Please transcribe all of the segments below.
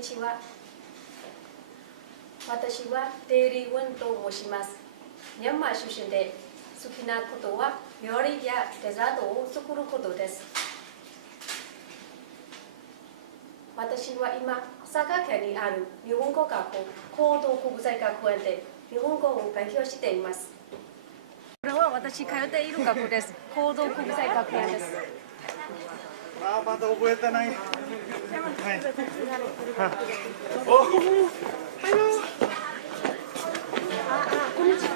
にちは。私はデイリー・ウンと申します。ミャンマー出身で好きなことは料理やデザートを作ることです。私は今、佐賀県にある日本語学校、高等国際学園で日本語を勉強しています。これは私通っている学校です。高等国際学園です。まだ覚えてない。はい。こんにちは。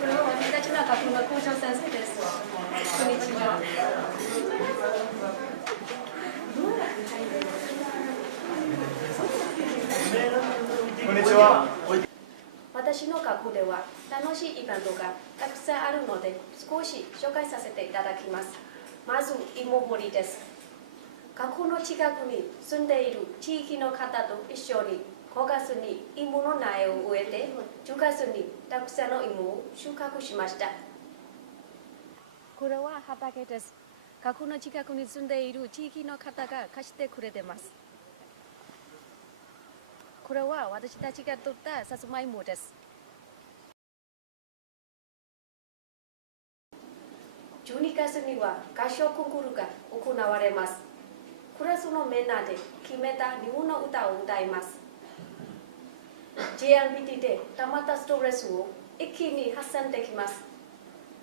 これは私たちの学校の校長先生です。こんにちは。こんにちは。私の学校では楽しいイベントがたくさんあるので少し紹介させていただきます。まず芋掘りです。学校の近くに住んでいる地域の方と一緒に5月に芋の苗を植えて10月にたくさんの芋を収穫しました。これは畑です。学校の近くに住んでいる地域の方が貸してくれてます。これは私たちが取ったさつまいもです。12月には合唱コンクールが行われます。クラスのみんなで決めた日本の歌を歌います。JNPT でたまったストレスを一気に発散できます。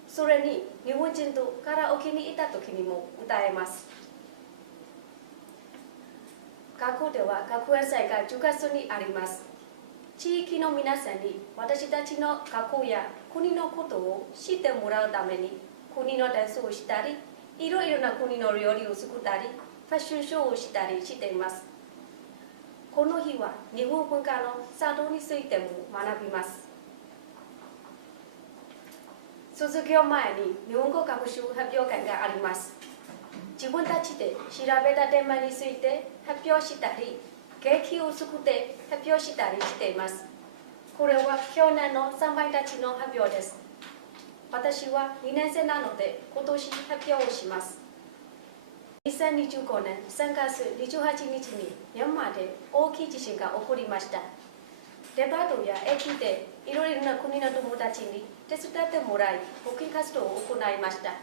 それに日本人とカラオケにいた時にも歌えます。学校では学園祭が10月にあります。地域の皆さんに私たちの学校や国のことを知ってもらうために国のダンスをしたり、いろいろな国の料理を作ったり、ファッションショーをしたりしています。この日は日本文化の茶道についても学びます。卒業前に日本語学習発表会があります。自分たちで調べたテーマについて発表したり、劇を作って発表したりしています。これは去年の先輩たちの発表です。私は2年生なので今年発表をします。2025年3月28日にミャンマーで大きい地震が起こりました。デパートや駅でいろいろな国の友達に手伝ってもらい、募金活動を行いました。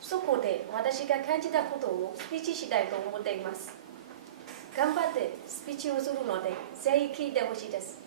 そこで私が感じたことをスピーチしたいと思っています。頑張ってスピーチをするので、ぜひ聞いてほしいです。